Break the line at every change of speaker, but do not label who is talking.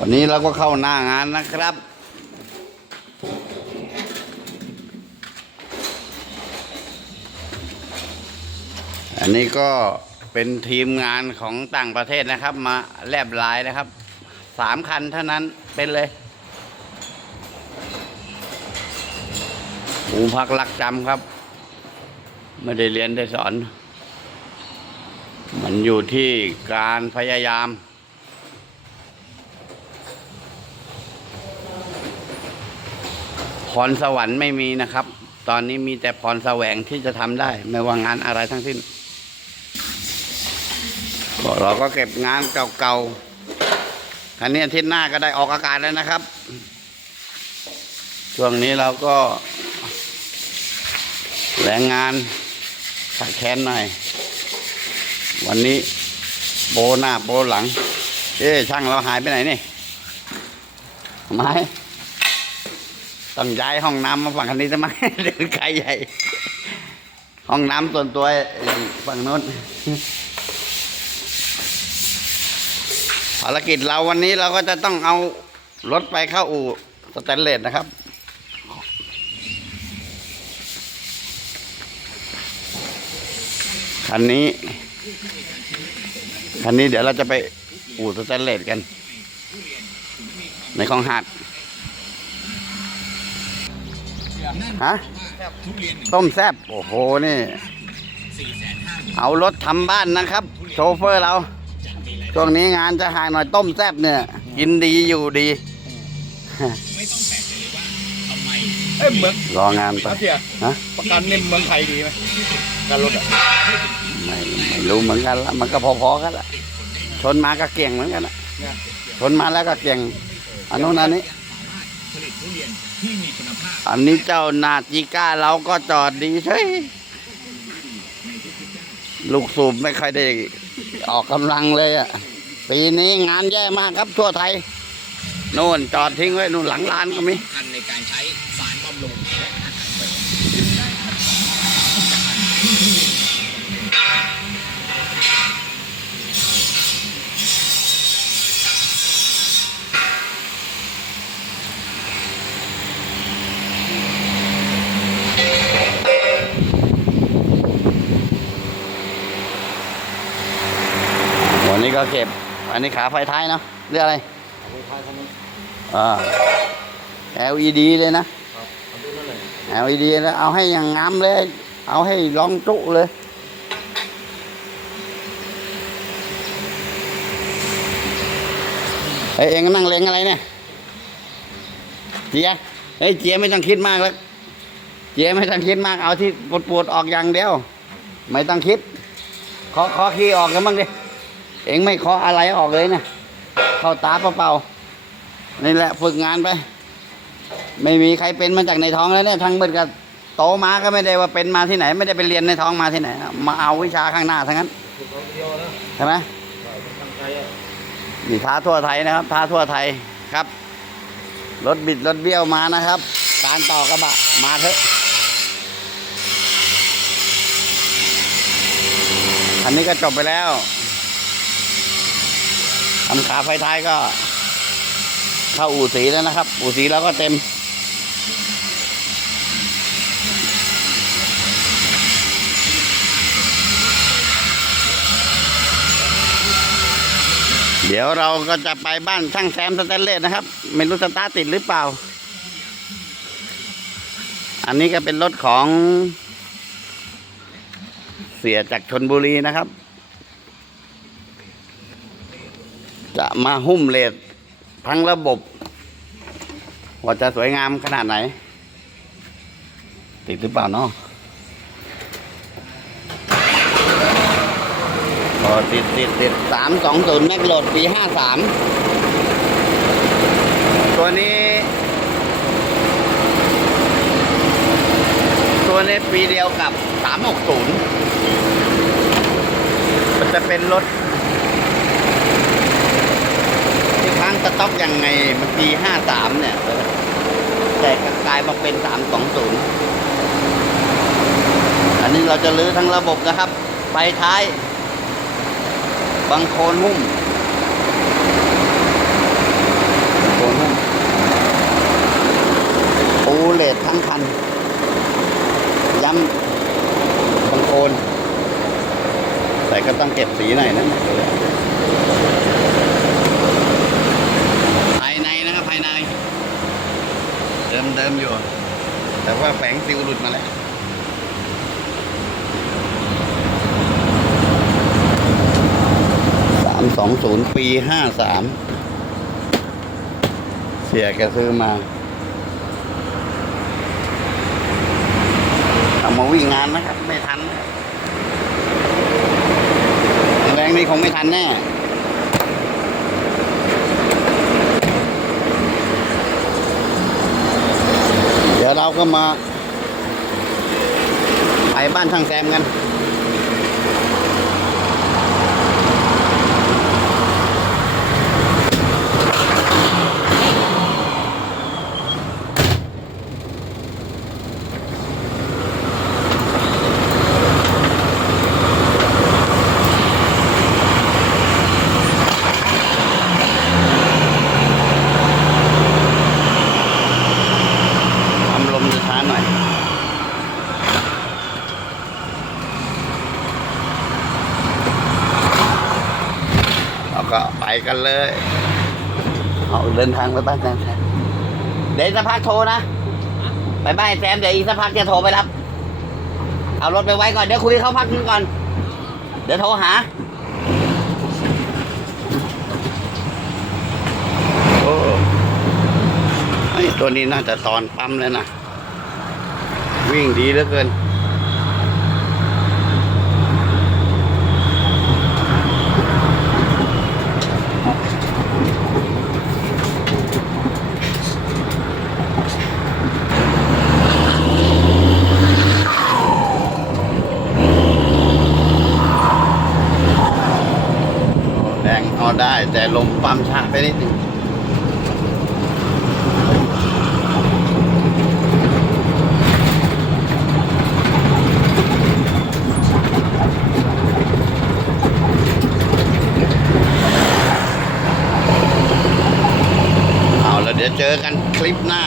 วันนี้เราก็เข้าหน้างานนะครับ อันนี้ก็เป็นทีมงานของต่างประเทศนะครับ มาแลบลายนะครับ สามคันเท่านั้นเป็นเลยอูพักรักจำครับ ไม่ได้เรียนได้สอน มันอยู่ที่การพยายาม รสวรรค์ไม่มีนะครับ ตอนนี้มีแต่พรแสวงที่จะทำได้ ไม่ว่างานอะไรทั้งสิ้น เราก็เก็บงานเก่าๆคันนี้อาทิตย์หน้าก็ได้ออกอากาศแล้วนะครับ ช่วงนี้เราก็แรงงานขาดแคลนหน่อย วันนี้โบหน้าโบหลัง เอ๊ะช่างเราหายไปไหนนี่ ไม้ ต้องย้ายห้องน้ำมาฝั่งคันนี้ทำไมเดินไกลใหญ่ ห้องน้ำส่วนตัวฝั่งโน้นภารกิจเราวันนี้เราก็จะต้องเอารถไปเข้าอู่สแตนเลสนะครับ คันนี้ คันนี้เดี๋ยวเราจะไปอู่สแตนเลสกัน ในคลองหาด ฮะต้มแซบโอ้โหนี่ เอารถทำบ้านนะครับ โชเฟอร์เราช่วงนี้งานจะห่างหน่อยต้มแซบเนี่ย กินดีอยู่ดี
เอ้ยเมือง
รองานไป
อาเซีย
ฮะ
ประกันในเมืองไทยดีไหมการรถอะ
ไม่ไม่รู้เหมือนกันละมันก็พอๆกันละชนมาก็เก่งเหมือนกันละ
เนี่ย
ชนมาแล้วก็เก่งอันนู้นอันนี้ อันนี้เจ้านาจิก้าเราก็จอดดีใช่ยลูกสูบไม่ค่อยได้ออกกำลังเลยอะ ปีนี้งานแย่มากครับทั่วไทย โน่นจอดทิ้งไว้ นู่นหลังร้านก็มี
คันในการใช้
ก็เก็บ อันนี้ขาไฟท้ายเนาะเรียกอะไรอ่า LED เลยนะ LED แล้วเอาให้อย่างงามเลย เอาให้ลองจุเลยเฮ้ยเองนั่งเลงอะไรเนี่ยเจียเฮ้ยเจียไม่ต้องคิดมากแล้วเจียไม่ต้องคิดมากเอาที่ปวดๆออกอย่างเดียว ไม่ต้องคิดขอขอขี้ออกกันบ้างดิ เองไม่ขออะไรออกเลยนะเข้าตาเปล่าๆนี่แหละฝึกงานไป ไม่มีใครเป็นมาจากในท้องแล้วเนี่ยทั้งเบิดกับโตมาก็ไม่ได้ว่าเป็นมาที่ไหน ไม่ได้ไปเรียนในท้องมาที่ไหน มาเอาวิชาข้างหน้าทั้งนั้นใช่ไหมนี่ท้าทั่วไทยนะครับท้าทั่วไทยครับรถบิดรถเบี้ยวมานะครับการต่อกระบะมาเถอะอันนี้ก็จบไปแล้ว ทำขาไฟท้ายก็ เข้าอู่สีแล้วนะครับ อู่สีแล้วก็เต็ม เดี๋ยวเราก็จะไปบ้านช่างแซมสแตนเลสนะครับ ไม่รู้สตาร์ติดหรือเปล่า อันนี้ก็เป็นรถของ เสียจากชนบุรีนะครับ จะ มาหุ้มเลดทั้งระบบว่าจะสวยงามขนาดไหน ติดหรือเปล่าเนาะโอ้ติดติดติดสามสองศูนย์แม็กโหลดปีห้าสามตัวนี้ ตัวนี้ปีเดียวกับสามหกศูนย์มันจะเป็นรถ ต๊อกยังไงมันปีห้าสามเนี่ย แต่กลายมาเป็นสามสองศูนย์อันนี้เราจะลื้อทั้งระบบนะครับไปท้าย บางโคนหุ้มหุ้ปูเลดทั้งคัน ย้ำบางโคน แต่ก็ต้องเก็บสีหน่อยนะ สองศูนย์ปีห้าสามเสียแกซื้อมาเอามาวิ่งงานนะครับ ไม่ทัน แรงนี้คงไม่ทันแน่เดี๋ยวเราก็มาไปบ้านช่างแซมกัน ทำลมจะช้าหน่อย เรา ก็ไปกันเลย เอาเดินทางไปบ้านแซมเดี๋ยวสักพักโทรนะ ไปบ้านแซมเดี๋ยวอีกสักพักจะโทรไปรับ เอารถไปไว้ก่อนเดี๋ยวคุยเขาพักนึงก่อน เดี๋ยวโทรหา โอ้ไอตัวนี้น่าจะตอนปั๊มแล้วนะ วิ่งดีเหลือเกิน แรงเอาได้ แต่ลมปั๊มช้าไปนิดนึงเอาล้วเดี๋ยวเจอกันคลิปหน้า